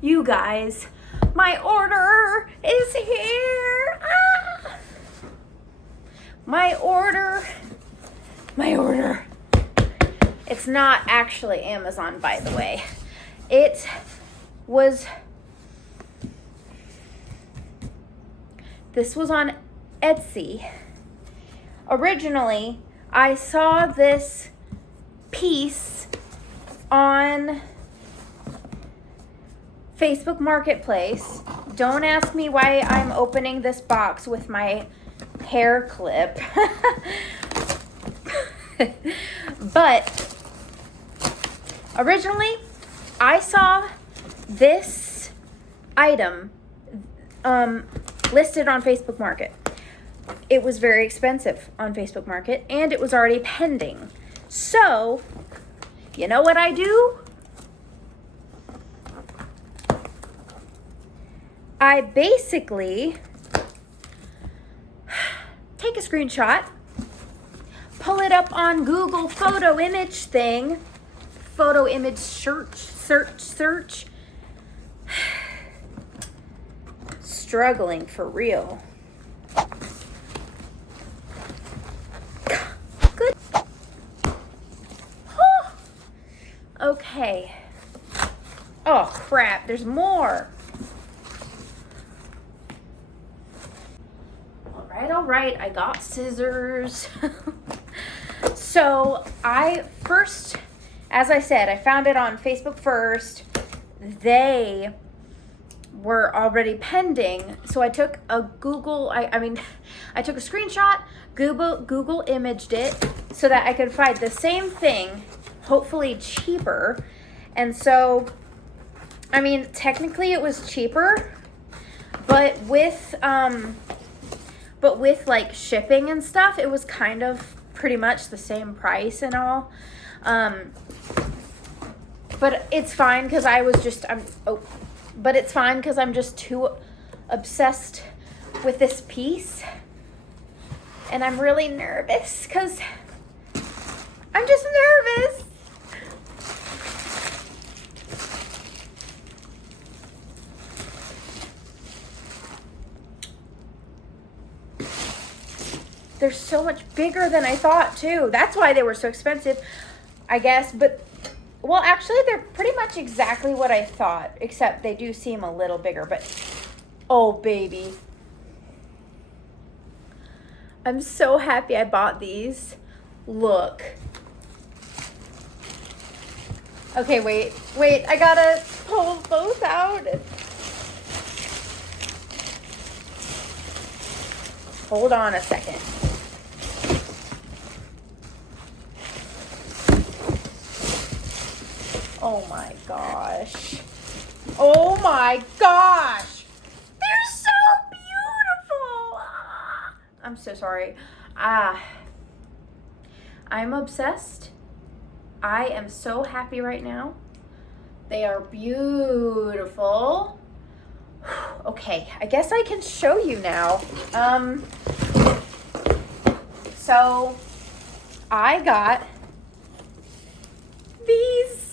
You guys, my order is here. Ah! My order. It's not actually Amazon, by the way. It was, this was on Etsy. Originally, I saw this piece on Facebook Marketplace. Don't ask me why I'm opening this box with my hair clip. But originally, I saw this item listed on Facebook Market. It was very expensive on Facebook Market, and it was already pending. So, you know what I do? I basically take a screenshot, pull it up on Google photo image search. Struggling for real. Good. Oh. Okay. Oh crap, there's more. All right, I got scissors. So as I said, I found it on Facebook first. They were already pending. So I took a I took a screenshot, Google imaged it so that I could find the same thing, hopefully cheaper. And so, technically it was cheaper, but with like shipping and stuff, it was kind of pretty much the same price and all. But it's fine because I'm just too obsessed with this piece. And I'm really nervous because I'm just nervous. They're so much bigger than I thought, too. That's why they were so expensive, I guess. But, well, actually, they're pretty much exactly what I thought, except they do seem a little bigger. But, oh, baby. I'm so happy I bought these. Look. Okay, wait. I gotta pull both out. Hold on a second. Oh my gosh. They're so beautiful. I'm so sorry. I'm obsessed. I am so happy right now. They are beautiful. Okay, I guess I can show you now. So I got these.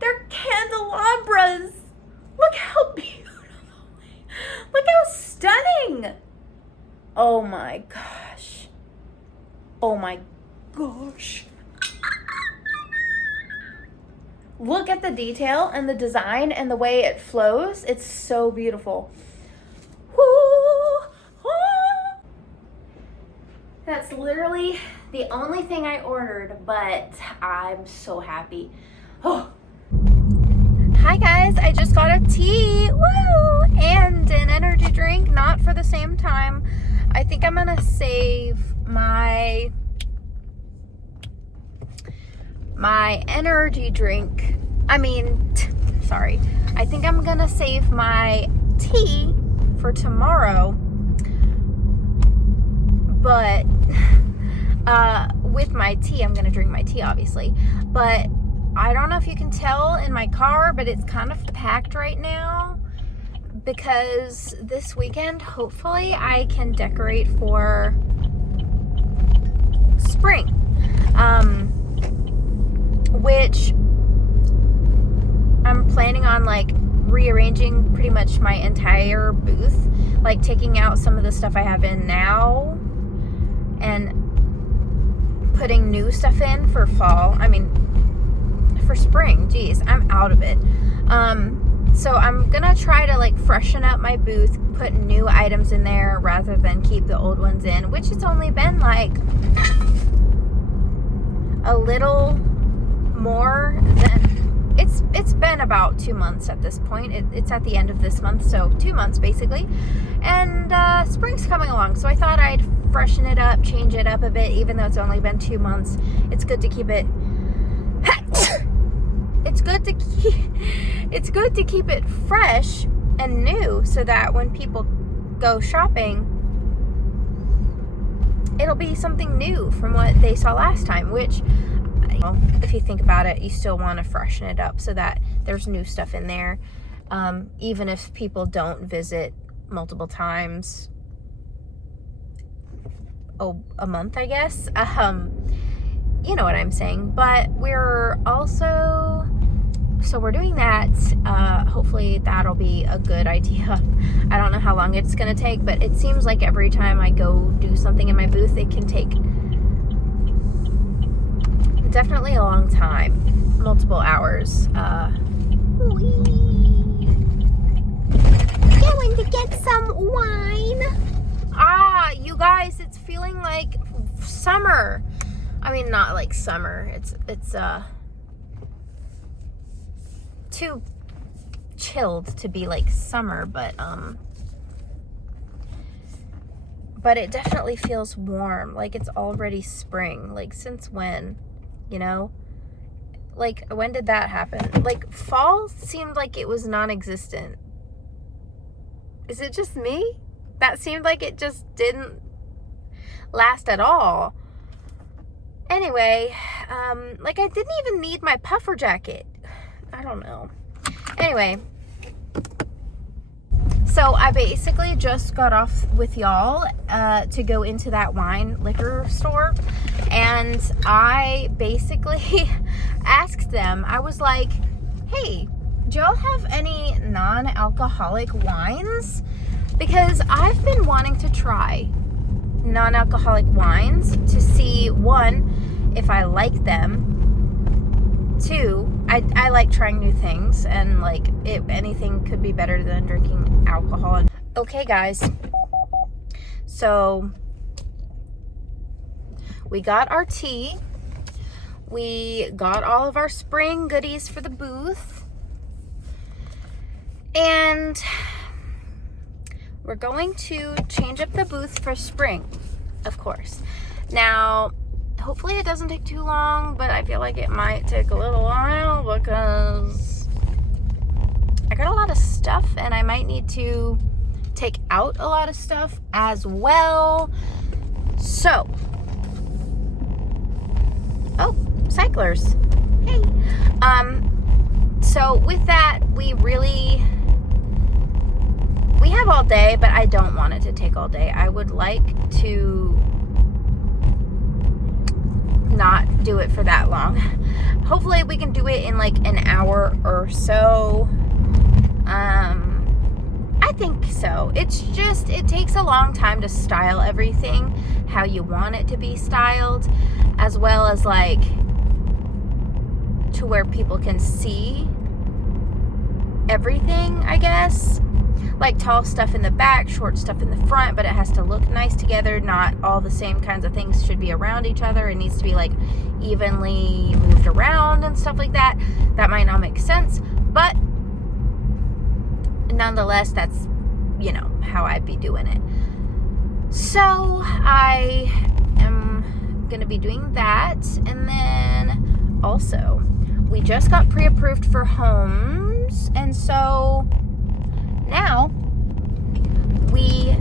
They're candelabras. Look how beautiful. Look how stunning. Oh my gosh. Look at the detail and the design and the way it flows. It's so beautiful. That's literally the only thing I ordered, but I'm so happy. Oh. Hi guys, I just got a tea, woo, and an energy drink, not for the same time. I think I'm gonna save my energy drink. I think I'm gonna save my tea for tomorrow. But with my tea, I'm gonna drink my tea, obviously. But I don't know if you can tell in my car, but it's kind of packed right now because this weekend, hopefully, I can decorate for spring. rearranging pretty much my entire booth, like taking out some of the stuff I have in now and putting new stuff in for fall. I mean, for spring. Geez, I'm out of it. So I'm gonna try to like freshen up my booth, put new items in there rather than keep the old ones in, which it's only been like a little more than, it's been about 2 months at this point. It's at the end of this month, so 2 months basically. And spring's coming along, so I thought I'd freshen it up, change it up a bit, even though it's only been 2 months. It's good to keep it it's good to keep it fresh and new, so that when people go shopping, it'll be something new from what they saw last time, which, well, if you think about it, you still want to freshen it up so that there's new stuff in there, even if people don't visit multiple times a month, I guess. You know what I'm saying. But we're also, so we're doing that. Hopefully that'll be a good idea. I don't know how long it's gonna take, but it seems like every time I go do something in my booth, it can take definitely a long time, multiple hours. Going to get some wine. You guys, it's feeling like summer. I mean, not like summer. It's too chilled to be like summer, but it definitely feels warm. Like it's already spring. Like since when, you know? Like when did that happen? Like fall seemed like it was non-existent. Is it just me? That seemed like it just didn't last at all. Anyway, like I didn't even need my puffer jacket. I don't know. Anyway, so I basically just got off with y'all to go into that wine liquor store, and I basically asked them, I was like, hey, do y'all have any non-alcoholic wines? Because I've been wanting to try non-alcoholic wines to see, one, if I like them. Two, I like trying new things, and like anything could be better than drinking alcohol. Okay guys, so we got our tea, we got all of our spring goodies for the booth, and we're going to change up the booth for spring, of course. Now, hopefully it doesn't take too long, but I feel like it might take a little while because I got a lot of stuff and I might need to take out a lot of stuff as well. So, oh, cyclers. Hey. So with that, we have all day, but I don't want it to take all day. I would like to not do it for that long. Hopefully we can do it in like an hour or so. I think so. It's just, it takes a long time to style everything how you want it to be styled, as well as like to where people can see everything, I guess. Like tall stuff in the back, short stuff in the front, but it has to look nice together. Not all the same kinds of things should be around each other. It needs to be like evenly moved around and stuff like that. That might not make sense, but nonetheless, that's, you know, how I'd be doing it. So I am gonna be doing that. And then also we just got pre-approved for homes, and so now we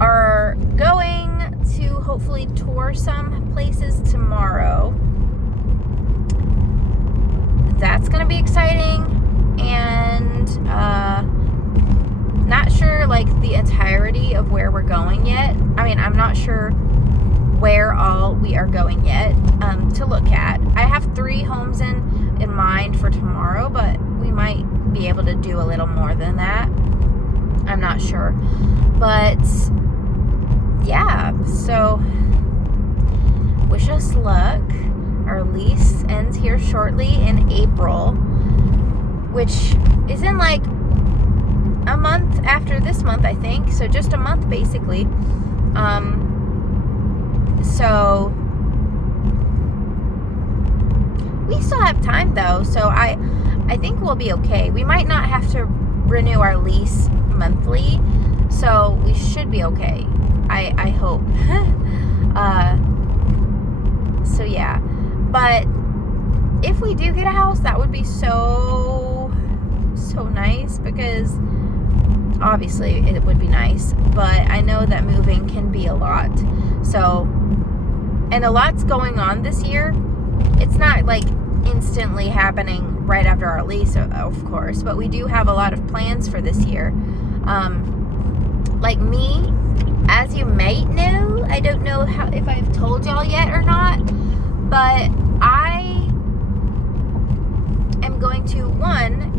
are going to hopefully tour some places tomorrow. That's gonna be exciting, and not sure like the entirety of where we're going yet. I mean, I'm not sure where all we are going yet to look at. I have 3 homes in mind for tomorrow, but we might be able to do do a little more than that. I'm not sure. But yeah, so wish us luck. Our lease ends here shortly in April, which is in like a month after this month, I think. So just a month basically. So we still have time though, so I think we'll be okay. We might not have to renew our lease monthly, so we should be okay. I hope. So yeah, but if we do get a house, that would be so nice, because obviously it would be nice, but I know that moving can be a lot. So, and a lot's going on this year. It's not like instantly happening right after our lease, of course, but we do have a lot of plans for this year. Like me, as you might know, I don't know if I've told y'all yet or not, but I am going to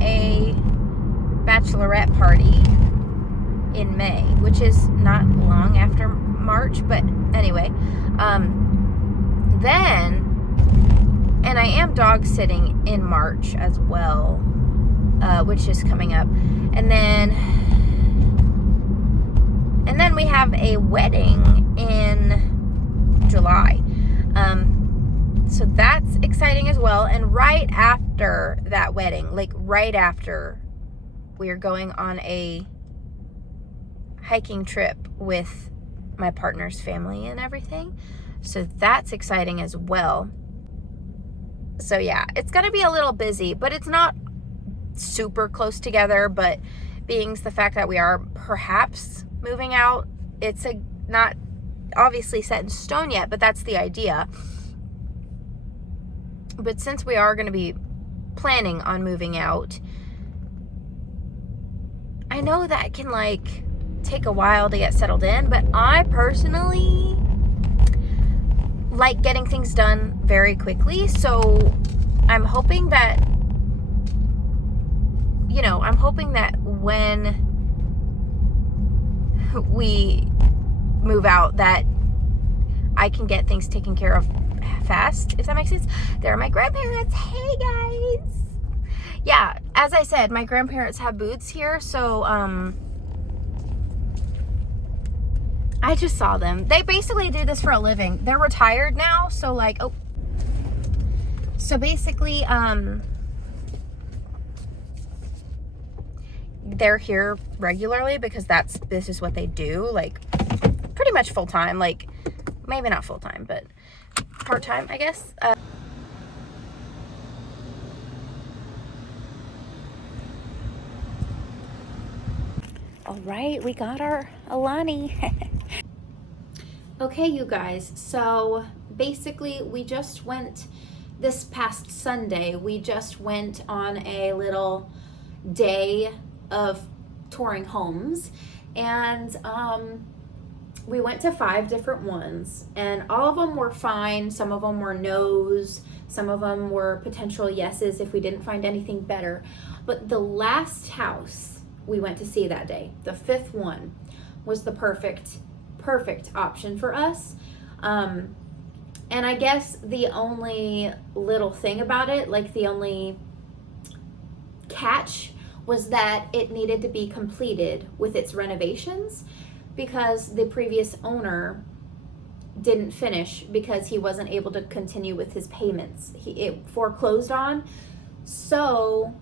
a bachelorette party in May, which is not long after March, but anyway, then, and I am dog sitting in March as well, which is coming up, and then we have a wedding in July, so that's exciting as well. And right after that wedding, like right after, we are going on a hiking trip with my partner's family and everything, so that's exciting as well. So yeah, it's gonna be a little busy, but it's not super close together. But being the fact that we are perhaps moving out, it's not obviously set in stone yet, but that's the idea. But since we are going to be planning on moving out, I know that can like take a while to get settled in, but I personally like getting things done very quickly. So I'm hoping that, when we move out, that I can get things taken care of fast, if that makes sense. There are my grandparents. Hey guys. Yeah, as I said, my grandparents have booths here, so I just saw them. They basically do this for a living. They're retired now, so like, so basically they're here regularly because this is what they do, like pretty much full time, like maybe not full time, but part time, I guess. All right, we got our Alani. Okay, you guys, so basically we just went this past Sunday, we just went on a little day of touring homes, and we went to 5 different ones, and all of them were fine. Some of them were no's, some of them were potential yeses if we didn't find anything better. But the last house we went to see that day, the 5th one, was the perfect option for us. And I guess the only little thing about it, like the only catch, was that it needed to be completed with its renovations, because the previous owner didn't finish because he wasn't able to continue with his payments. It foreclosed on, so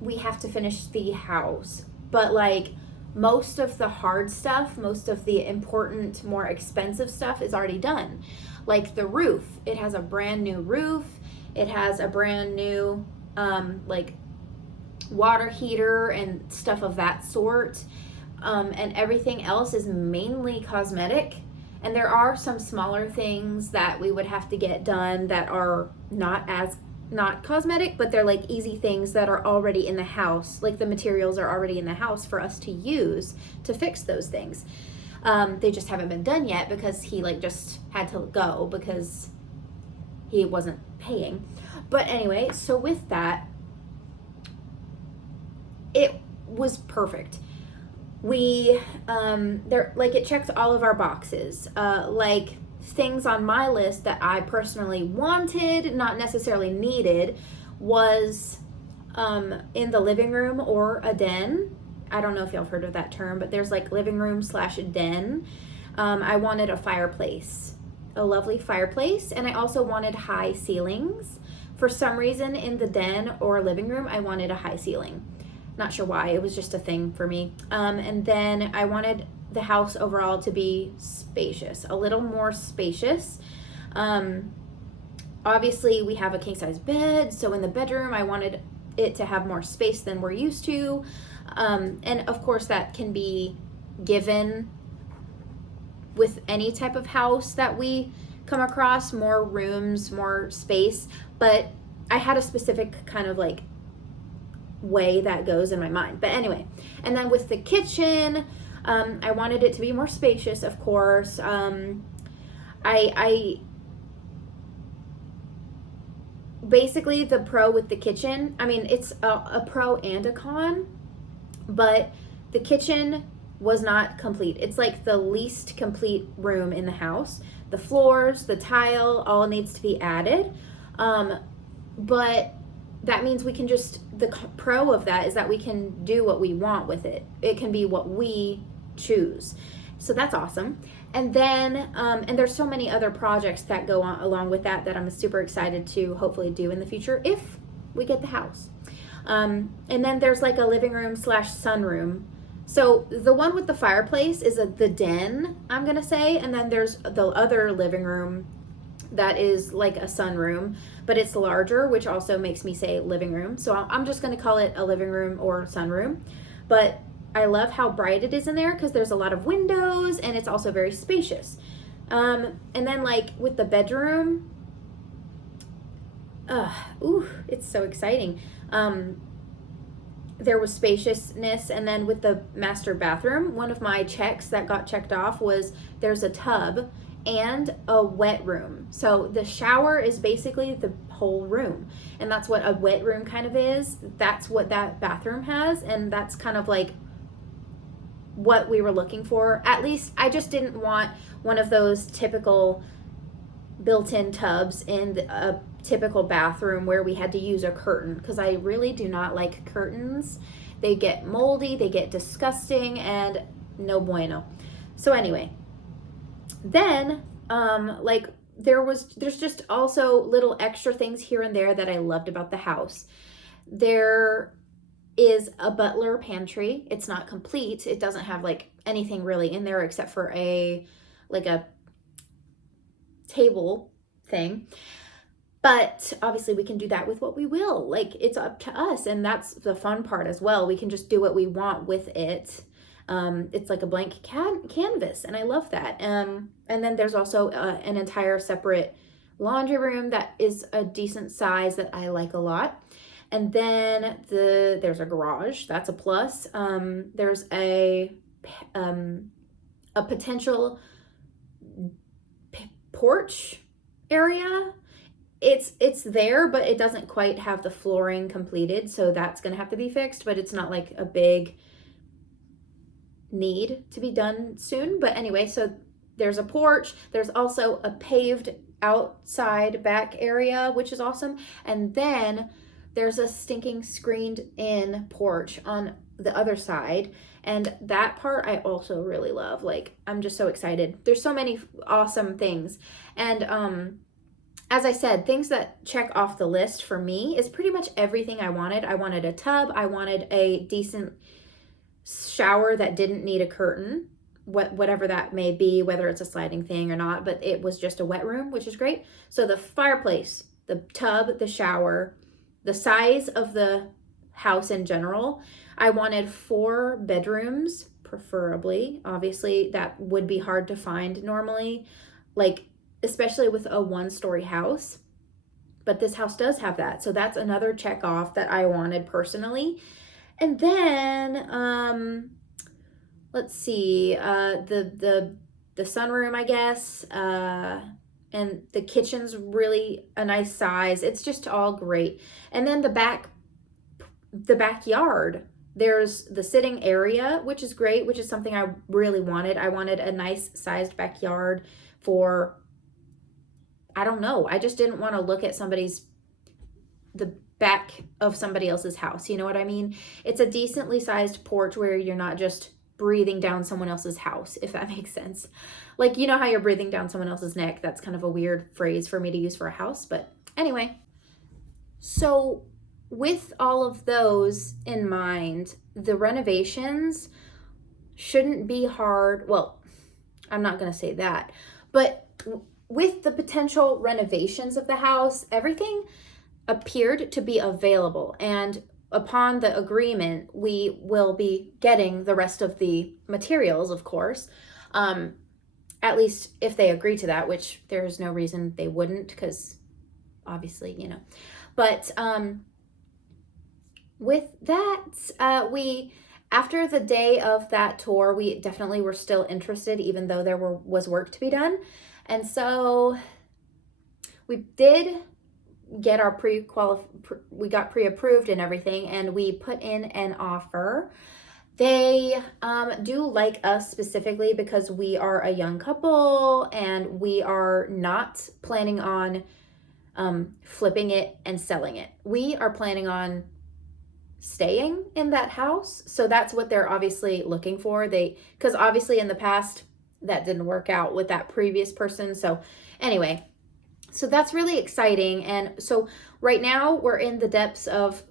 we have to finish the house. But like most of the hard stuff, most of the important, more expensive stuff is already done. Like the roof, it has a brand new roof. It has a brand new like water heater and stuff of that sort. And everything else is mainly cosmetic. And there are some smaller things that we would have to get done that are not cosmetic, but they're like easy things that are already in the house. Like the materials are already in the house for us to use to fix those things. They just haven't been done yet because he like just had to go because he wasn't paying. But anyway, so with that, it was perfect. We there, like, it checks all of our boxes, like things on my list that I personally wanted, not necessarily needed, was in the living room or a den. I don't know if y'all have heard of that term, but there's like living room slash den. I wanted a fireplace, a lovely fireplace, and I also wanted high ceilings. For some reason in the den or living room, I wanted a high ceiling. Not sure why, it was just a thing for me. And then I wanted the house overall to be spacious, a little more spacious. Obviously, we have a king size bed, so in the bedroom, I wanted it to have more space than we're used to. And of course, that can be given with any type of house that we come across, more rooms, more space. But I had a specific kind of like way that goes in my mind. But anyway, and then with the kitchen, I wanted it to be more spacious, of course. I basically, the pro with the kitchen, I mean, it's a pro and a con, but the kitchen was not complete. It's like the least complete room in the house. The floors, the tile, all needs to be added. But that means we can just, the pro of that is that we can do what we want with it. It can be what we choose. So that's awesome. And then, and there's so many other projects that go on along with that I'm super excited to hopefully do in the future if we get the house. And then there's like a living room slash sunroom. So the one with the fireplace is the den, I'm gonna say, and then there's the other living room that is like a sunroom, but it's larger, which also makes me say living room. So I'm just gonna call it a living room or sunroom. But I love how bright it is in there because there's a lot of windows and it's also very spacious. And then like with the bedroom, it's so exciting. There was spaciousness, and then with the master bathroom, one of my checks that got checked off was there's a tub and a wet room. So the shower is basically the whole room, and that's what a wet room kind of is. That's what that bathroom has, and that's kind of like what we were looking for. At least I just didn't want one of those typical built-in tubs in a typical bathroom where we had to use a curtain, because I really do not like curtains. They get moldy, they get disgusting, and no bueno. So anyway, then like there's just also little extra things here and there that I loved about the house. There is a butler pantry. It's not complete. It doesn't have like anything really in there except for a table thing. But obviously we can do that with what we will. Like, it's up to us, and that's the fun part as well. We can just do what we want with it. It's like a blank canvas, and I love that. And then there's also an entire separate laundry room that is a decent size that I like a lot. And then there's a garage. That's a plus. There's a potential porch area. It's there, but it doesn't quite have the flooring completed, so that's gonna have to be fixed, but it's not like a big need to be done soon. But anyway, so there's a porch. There's also a paved outside back area, which is awesome. And then there's a stinking screened in porch on the other side, and that part I also really love. Like, I'm just so excited. There's so many awesome things. And as I said, things that check off the list for me is pretty much everything I wanted. I wanted a tub. I wanted a decent shower that didn't need a curtain, whatever that may be, whether it's a sliding thing or not, but it was just a wet room, which is great. So the fireplace, the tub, the shower, the size of the house in general. I wanted 4 bedrooms, preferably. Obviously, that would be hard to find normally, like, especially with a 1-story house. But this house does have that. So that's another check off that I wanted personally. And then, let's see, the sunroom, I guess, and the kitchen's really a nice size. It's just all great. And then the backyard there's the sitting area, which is great, which is something I really wanted. I wanted a nice sized backyard for, I don't know, I just didn't want to look at the back of somebody else's house. You know what I mean? It's a decently sized porch where you're not just breathing down someone else's house, if that makes sense. Like, you know how you're breathing down someone else's neck? That's kind of a weird phrase for me to use for a house, but anyway. So with all of those in mind, the renovations shouldn't be hard. Well, I'm not going to say that, but with the potential renovations of the house, everything appeared to be available. And upon the agreement, we will be getting the rest of the materials, of course. At least if they agree to that, which there's no reason they wouldn't, because obviously, you know. But with that, we, after the day of that tour, we definitely were still interested, even though there was work to be done. And so we did get our we got pre-approved and everything, and we put in an offer. They do like us specifically because we are a young couple and we are not planning on flipping it and selling it. We are planning on staying in that house. So that's what they're obviously looking for. Because obviously in the past that didn't work out with that previous person. So anyway, so that's really exciting. And so right now we're in the depths of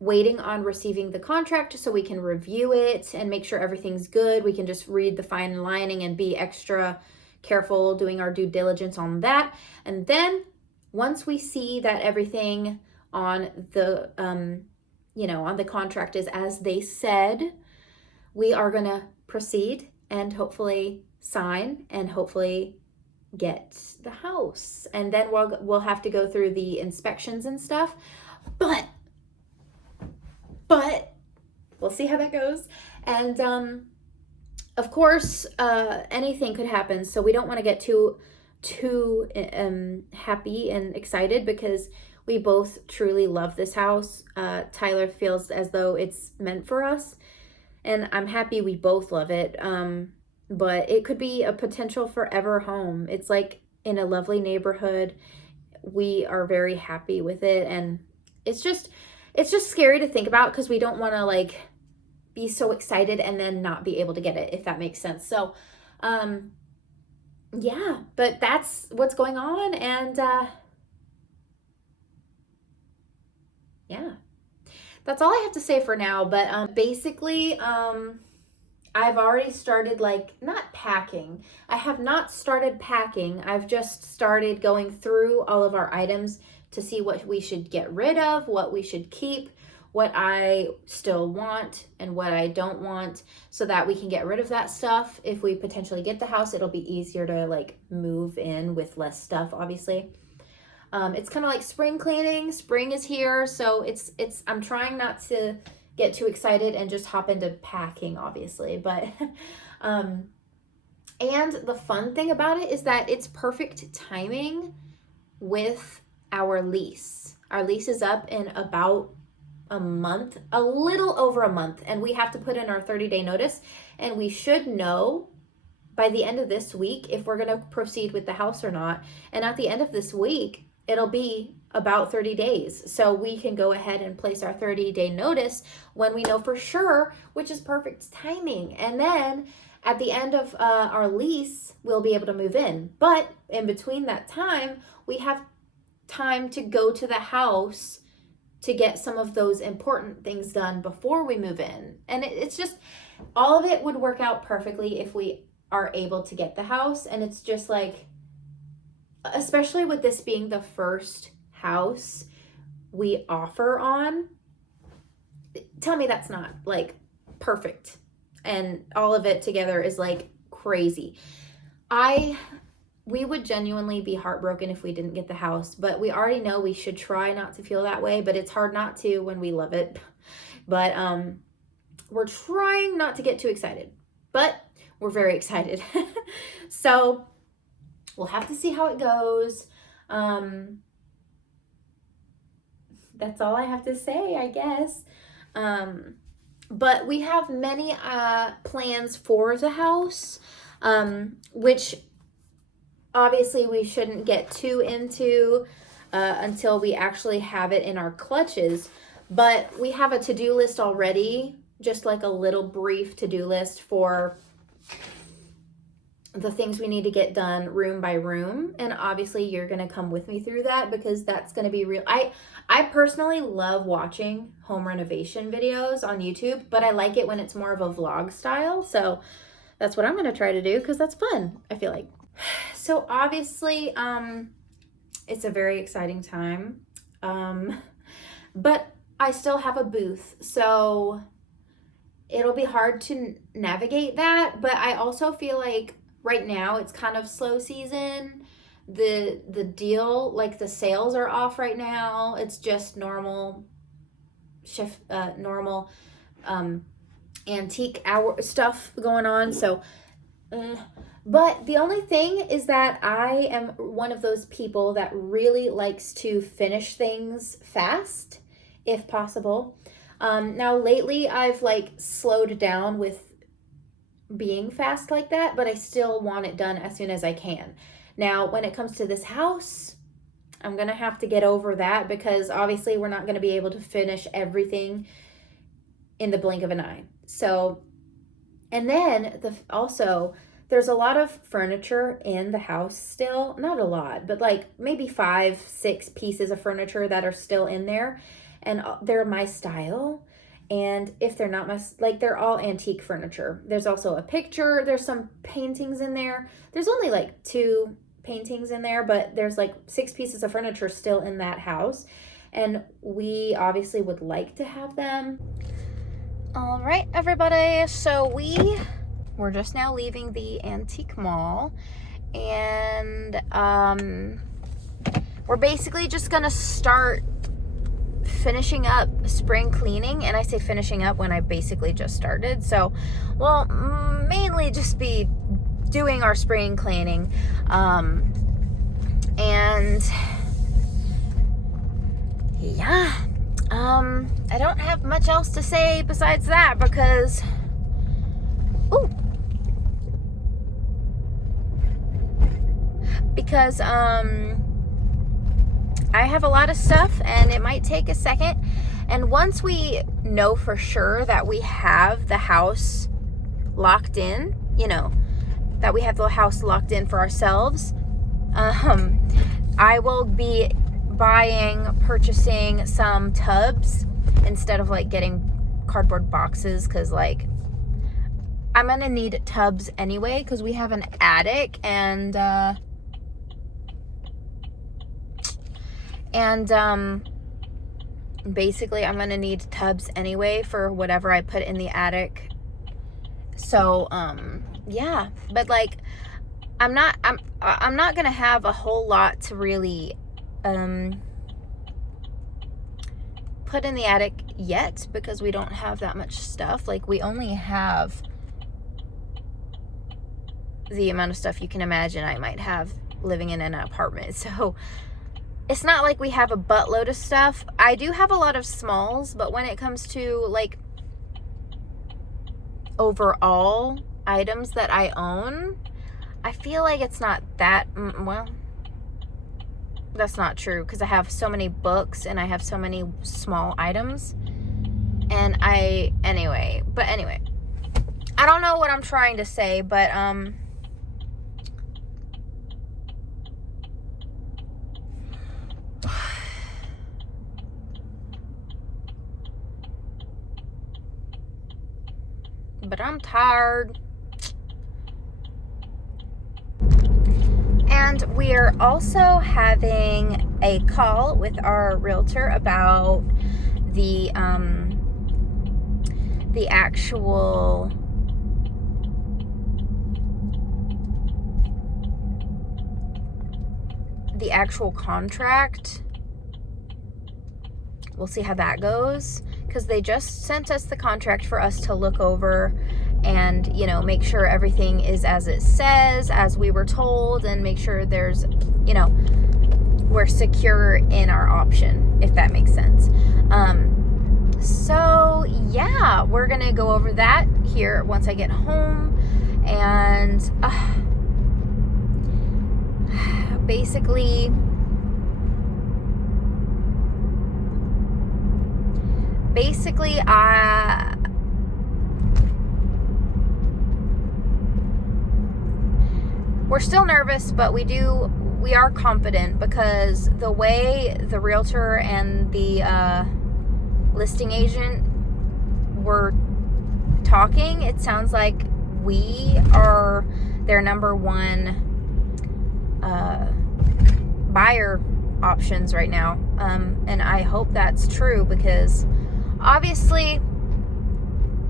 waiting on receiving the contract so we can review it and make sure everything's good. We can just read the fine lining and be extra careful doing our due diligence on that. And then once we see that everything on the on the contract is as they said, we are going to proceed and hopefully sign and hopefully get the house. And then we'll have to go through the inspections and stuff. But we'll see how that goes. And of course, anything could happen. So we don't want to get too happy and excited because we both truly love this house. Tyler feels as though it's meant for us, and I'm happy we both love it. But it could be a potential forever home. It's like in a lovely neighborhood. We are very happy with it, and it's just scary to think about because we don't want to like be so excited and then not be able to get it, if that makes sense. So yeah, but that's what's going on. And yeah, that's all I have to say for now. But basically, I've already started not packing. I have not started packing. I've just started going through all of our items to see what we should get rid of, what we should keep, what I still want and what I don't want, so that we can get rid of that stuff. If we potentially get the house, it'll be easier to move in with less stuff, obviously. It's kind of like spring cleaning. Spring is here, so I'm trying not to get too excited and just hop into packing, obviously. But and the fun thing about it is that it's perfect timing with our lease. Our lease is up in about a month, a little over a month, and we have to put in our 30-day notice, and we should know by the end of this week if we're going to proceed with the house or not. And at the end of this week, it'll be about 30 days. So we can go ahead and place our 30-day notice when we know for sure, which is perfect timing. And then at the end of our lease, we'll be able to move in. But in between that time, we have time to go to the house to get some of those important things done before we move in. And it's just, all of it would work out perfectly if we are able to get the house. And it's just especially with this being the first house we offer on, tell me that's not perfect. And all of it together is crazy. We would genuinely be heartbroken if we didn't get the house, but we already know we should try not to feel that way, but it's hard not to when we love it. But we're trying not to get too excited, but we're very excited. So we'll have to see how it goes. That's all I have to say, I guess. But we have many plans for the house, which obviously we shouldn't get too into until we actually have it in our clutches. But we have a to-do list already, just like a little brief to-do list for the things we need to get done room by room. And obviously you're going to come with me through that, because that's going to be real. I personally love watching home renovation videos on YouTube, but I like it when it's more of a vlog style. So that's what I'm going to try to do, because that's fun, I feel like. So obviously, it's a very exciting time. But I still have a booth, so it'll be hard to navigate that. But I also feel like right now it's kind of slow season. The deal, like the sales are off right now. It's just normal shift, normal antique hour stuff going on. So, but the only thing is that I am one of those people that really likes to finish things fast, if possible. Now lately I've like slowed down with being fast like that, but I still want it done as soon as I can. Now, when it comes to this house, I'm going to have to get over that, because obviously we're not going to be able to finish everything in the blink of an eye. So, and then also there's a lot of furniture in the house still. Not a lot, but like maybe 5-6 pieces of furniture that are still in there, and they're my style. And if they're not like, they're all antique furniture. There's also a picture. There's some paintings in there. There's only like 2 paintings in there, but there's like 6 pieces of furniture still in that house. And we obviously would like to have them. All right, everybody. So we're just now leaving the antique mall. And we're basically just going to start finishing up spring cleaning. And I say finishing up when I basically just started. So we'll mainly just be doing our spring cleaning. And yeah, I don't have much else to say besides that, because I have a lot of stuff, and it might take a second. And once we know for sure that we have the house locked in, that we have the house locked in for ourselves, I will be purchasing some tubs instead of like getting cardboard boxes, because like I'm gonna need tubs anyway, because we have an attic, and basically I'm gonna need tubs anyway for whatever I put in the attic. So yeah, but like I'm not gonna have a whole lot to really put in the attic yet, because we don't have that much stuff. Like, we only have the amount of stuff you can imagine I might have living in an apartment. So it's not like we have a buttload of stuff. I do have a lot of smalls, but when it comes to like overall items that I own, I feel like it's not that, well, that's not true, because I have so many books and I have so many small items. And anyway, I don't know what I'm trying to say, but I'm tired. And we're also having a call with our realtor about the actual contract. We'll see how that goes, because they just sent us the contract for us to look over and, make sure everything is as it says, as we were told, and make sure there's, we're secure in our option, if that makes sense. So yeah, we're gonna go over that here once I get home, and basically we're still nervous, but we are confident, because the way the realtor and the listing agent were talking, it sounds like we are their number one buyer options right now. And I hope that's true, because obviously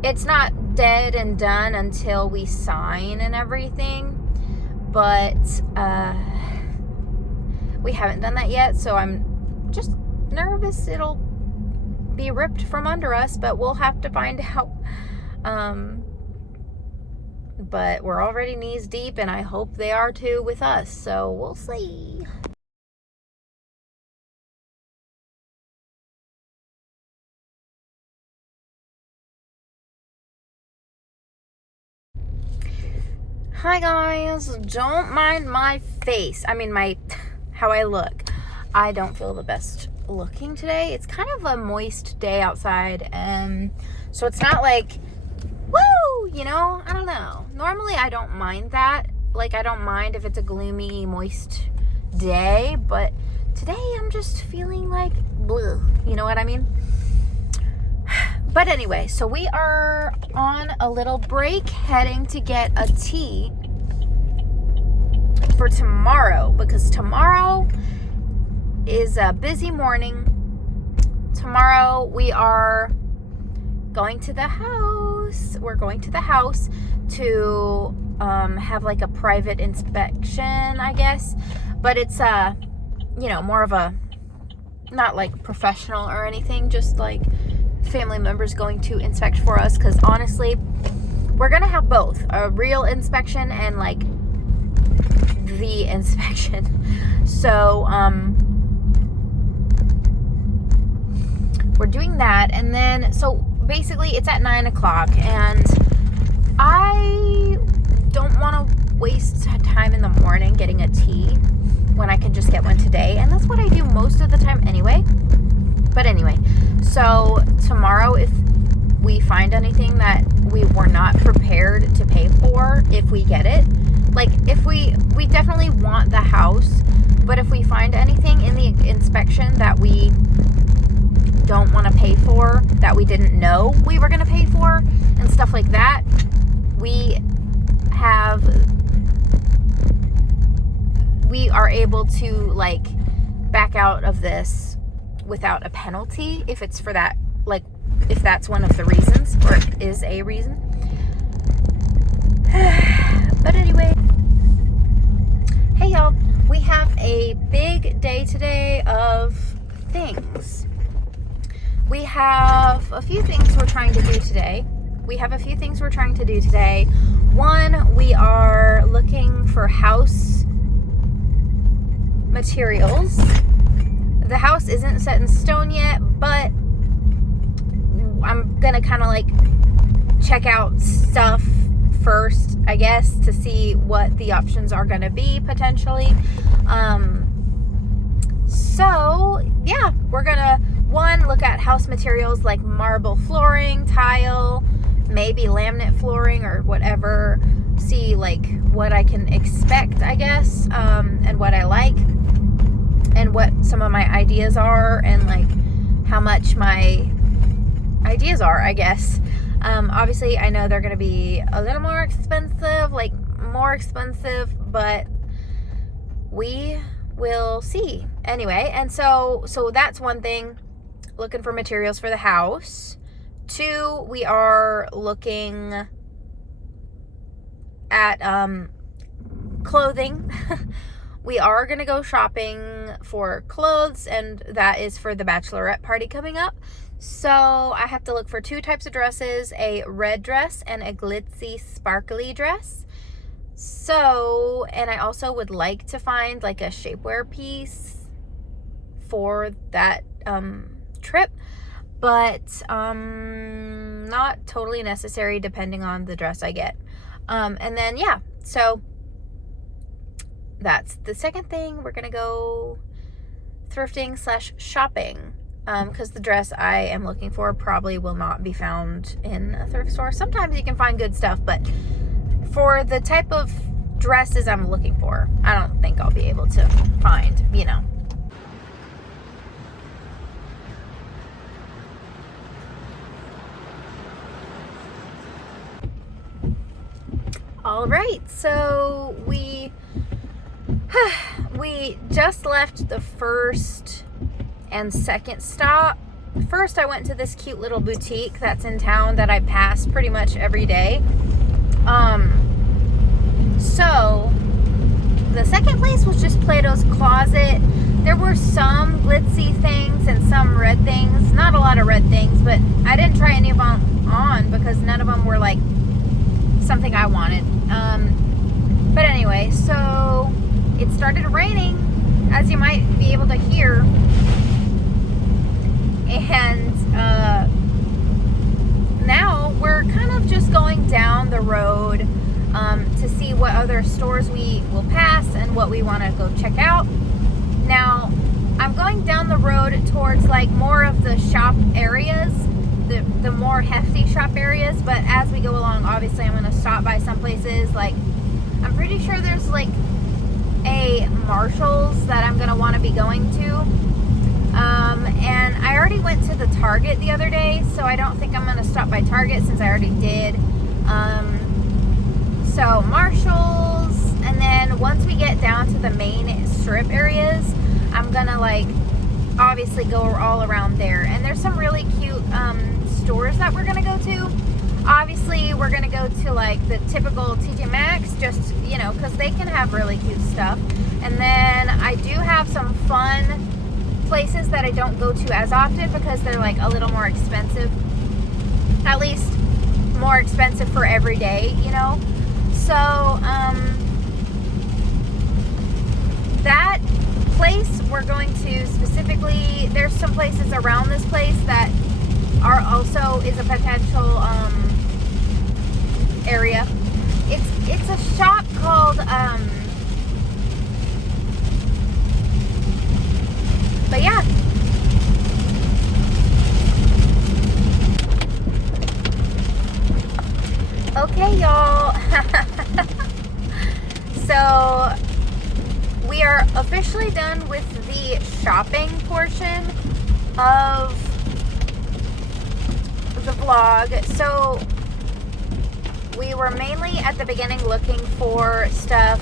it's not dead and done until we sign and everything, but we haven't done that yet, so I'm just nervous it'll be ripped from under us, but we'll have to find out. But we're already knees deep, and I hope they are too with us, so we'll see. Hi guys, don't mind my face. I mean, how I look. I don't feel the best looking today. It's kind of a moist day outside, and so it's not like, woo, you know, I don't know. Normally I don't mind that. Like, I don't mind if it's a gloomy, moist day, but today I'm just feeling like bleh, you know what I mean? But anyway, so we are on a little break heading to get a tea for tomorrow, because tomorrow is a busy morning. Tomorrow we are going to the house. We're going to the house to have like a private inspection, I guess. But it's you know, more of a, not like professional or anything, just like family members going to inspect for us, because honestly we're gonna have both a real inspection and like the inspection. So we're doing that, and then so basically it's at 9 o'clock, and I don't want to waste time in the morning getting a tea when I can just get one today, and that's what I do most of the time anyway. But anyway, so tomorrow, if we find anything that we were not prepared to pay for, if we get it, like if we definitely want the house, but if we find anything in the inspection that we don't want to pay for, that we didn't know we were going to pay for, and stuff like that, we are able to like back out of this without a penalty if it's for that, like if that's one of the reasons, or it is a reason. But anyway, hey y'all, we have a big day today of things. We have a few things we're trying to do today. One, we are looking for house materials. The house isn't set in stone yet, but I'm gonna kind of like check out stuff first, I guess, to see what the options are gonna be potentially. So yeah, we're gonna look at house materials like marble flooring, tile, maybe laminate flooring or whatever. See like what I can expect, I guess, and what I like, and what some of my ideas are, and like how much my ideas are, I guess. Obviously I know they're gonna be a little more expensive, but we will see. Anyway, and so that's one thing, looking for materials for the house. 2, we are looking at clothing. We are gonna go shopping for clothes, and that is for the bachelorette party coming up. So I have to look for 2 types of dresses, a red dress and a glitzy sparkly dress. So, and I also would like to find like a shapewear piece for that trip. but not totally necessary depending on the dress I get. And then, yeah, so that's the second thing. We're gonna go thrifting / shopping, because the dress I am looking for probably will not be found in a thrift store. Sometimes you can find good stuff, but for the type of dresses I'm looking for, I don't think I'll be able to find, you know. All right, so we just left the first and second stop. First, I went to this cute little boutique that's in town that I pass pretty much every day. So the second place was just Plato's Closet. There were some glitzy things and some red things. Not a lot of red things, but I didn't try any of them on because none of them were like something I wanted. But anyway, so it started raining, as you might be able to hear. And now we're kind of just going down the road to see what other stores we will pass and what we want to go check out. Now, I'm going down the road towards like more of the shop areas, the more hefty shop areas, but as we go along, obviously I'm going to stop by some places. Like, I'm pretty sure there's like a Marshall's that I'm going to want to be going to. And I already went to the Target the other day, so I don't think I'm going to stop by Target since I already did. So Marshall's, and then once we get down to the main strip areas, I'm going to like obviously go all around there. And there's some really cute stores that we're going to go to. Obviously, we're going to go to like the typical TJ Maxx, just, you know, because they can have really cute stuff. And then I do have some fun places that I don't go to as often because they're like a little more expensive. At least more expensive for every day, you know. So, that place we're going to specifically, there's some places around this place that are also is a potential area. It's a shop called but yeah. Okay, y'all. So we are officially done with the shopping portion of the vlog. So we were mainly at the beginning looking for stuff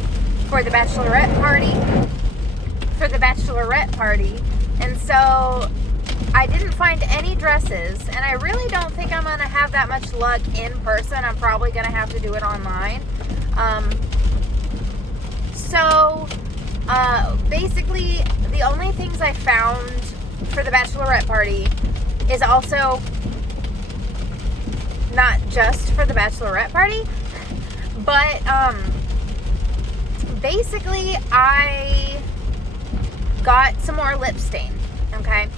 for the bachelorette party. And so I didn't find any dresses, and I really don't think I'm gonna have that much luck in person. I'm probably gonna have to do it online. Basically the only things I found for the bachelorette party is also not just for the bachelorette party, but basically I got some more lip stain. Okay,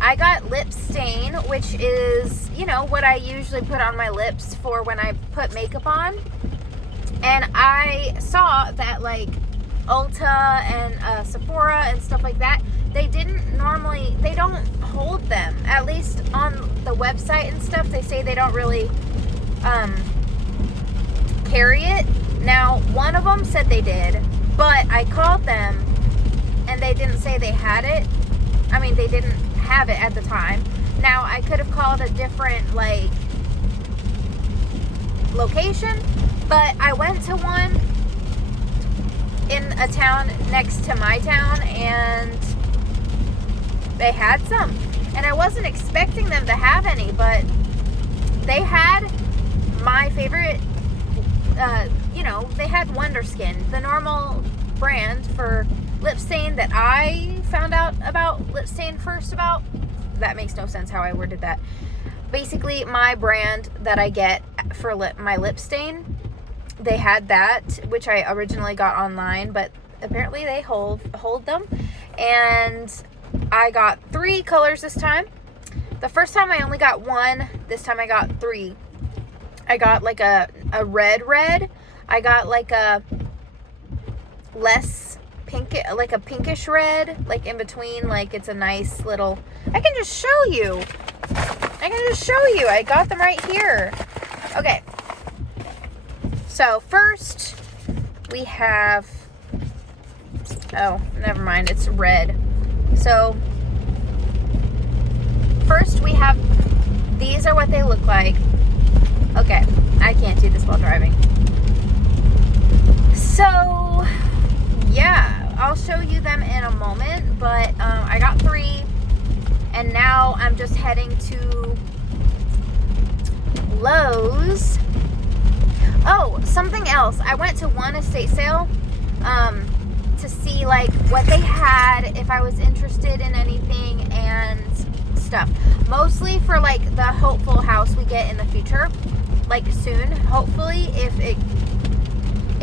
I got lip stain, which is, you know, what I usually put on my lips for when I put makeup on. And I saw that like Ulta and Sephora and stuff like that, they don't hold them. At least on the website and stuff, they say they don't really carry it. Now, one of them said they did, but I called them and they didn't say they had it. I mean, they didn't have it at the time. Now, I could have called a different like location, but I went to one in a town next to my town and they had some, and I wasn't expecting them to have any, but they had my favorite, they had Wonder Skin, the normal brand for lip stain that I found out about lip stain first about. That makes no sense how I worded that. Basically, my brand that I get for my lip stain, they had that, which I originally got online, but apparently they hold them. And I got 3 colors this time. The first time I only got one. This time I got 3. I got like a red. I got like a less pink, like a pinkish red, like in between. Like it's a nice little, I can just show you. I got them right here. Okay. So first we have, oh, never mind. It's red. So first we have, these are what they look like. Okay, I can't do this while driving. So, yeah, I'll show you them in a moment, but I got 3, and now I'm just heading to Lowe's. Oh, something else. I went to one estate sale to see like what they had, if I was interested in anything and stuff. Mostly for like the hopeful house we get in the future, like soon, hopefully, if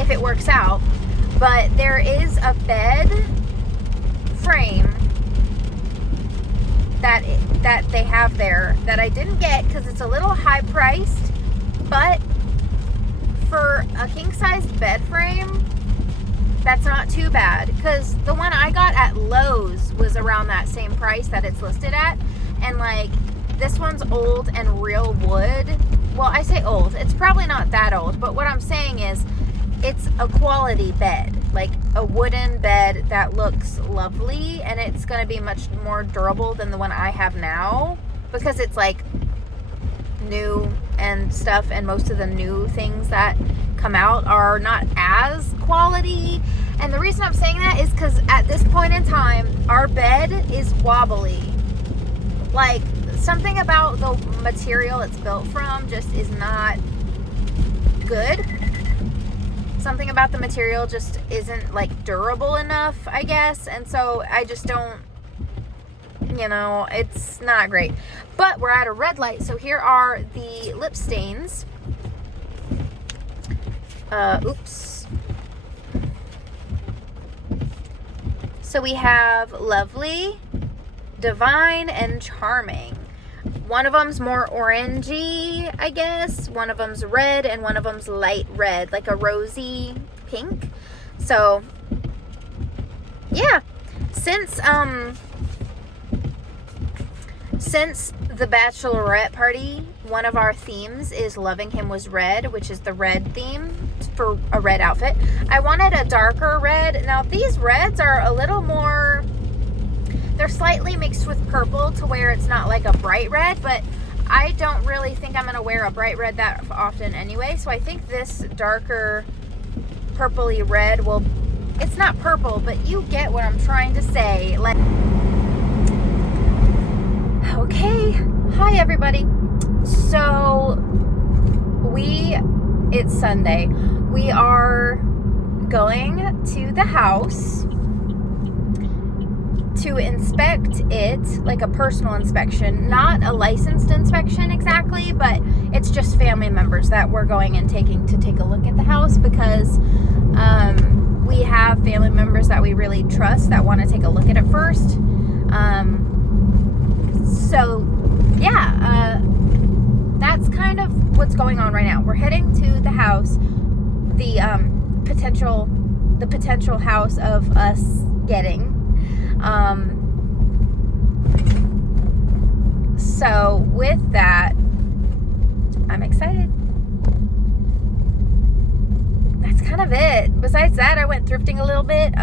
it works out. But there is a bed frame that they have there that I didn't get because it's a little high priced, but for a king size bed frame, that's not too bad, because the one I got at Lowe's was around that same price that it's listed at. And like, this one's old and real wood. Well, I say old, it's probably not that old, but what I'm saying is it's a quality bed, like a wooden bed that looks lovely, and it's going to be much more durable than the one I have now, because it's like new and stuff, and most of the new things that come out are not as quality. And the reason I'm saying that is because at this point in time, our bed is wobbly. Like, something about the material it's built from just is not good. Something about the material just isn't like durable enough, I guess. And so I just don't, you know, it's not great. But we're at a red light, so here are the lip stains. Oops. So we have Lovely, Divine, and Charming. One of them's more orangey, I guess. One of them's red, and one of them's light red, like a rosy pink. So, yeah. Since the bachelorette party, one of our themes is Loving Him Was Red, which is the red theme for a red outfit. I wanted a darker red. Now, these reds are a little more, they're slightly mixed with purple to where it's not like a bright red, but I don't really think I'm going to wear a bright red that often anyway. So I think this darker purpley red will, it's not purple, but you get what I'm trying to say. Like, okay. Hi, everybody. So it's Sunday. We are going to the house to inspect it, like a personal inspection, not a licensed inspection exactly, but it's just family members that we're going and taking to take a look at the house, because we have family members that we really trust that want to take a look at it first. So yeah, that's kind of what's going on right now. We're heading to the house, the potential house of us getting. So with that, I'm excited. That's kind of it. Besides that, I went thrifting a little bit.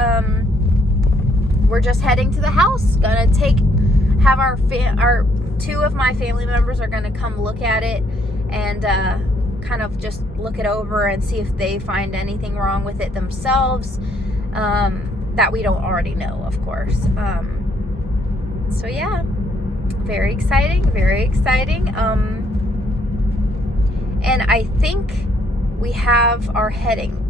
We're just heading to the house. Gonna have our 2 of my family members are gonna come look at it and kind of just look it over and see if they find anything wrong with it themselves. That we don't already know, of course. So yeah, very exciting. And I think we have our heading.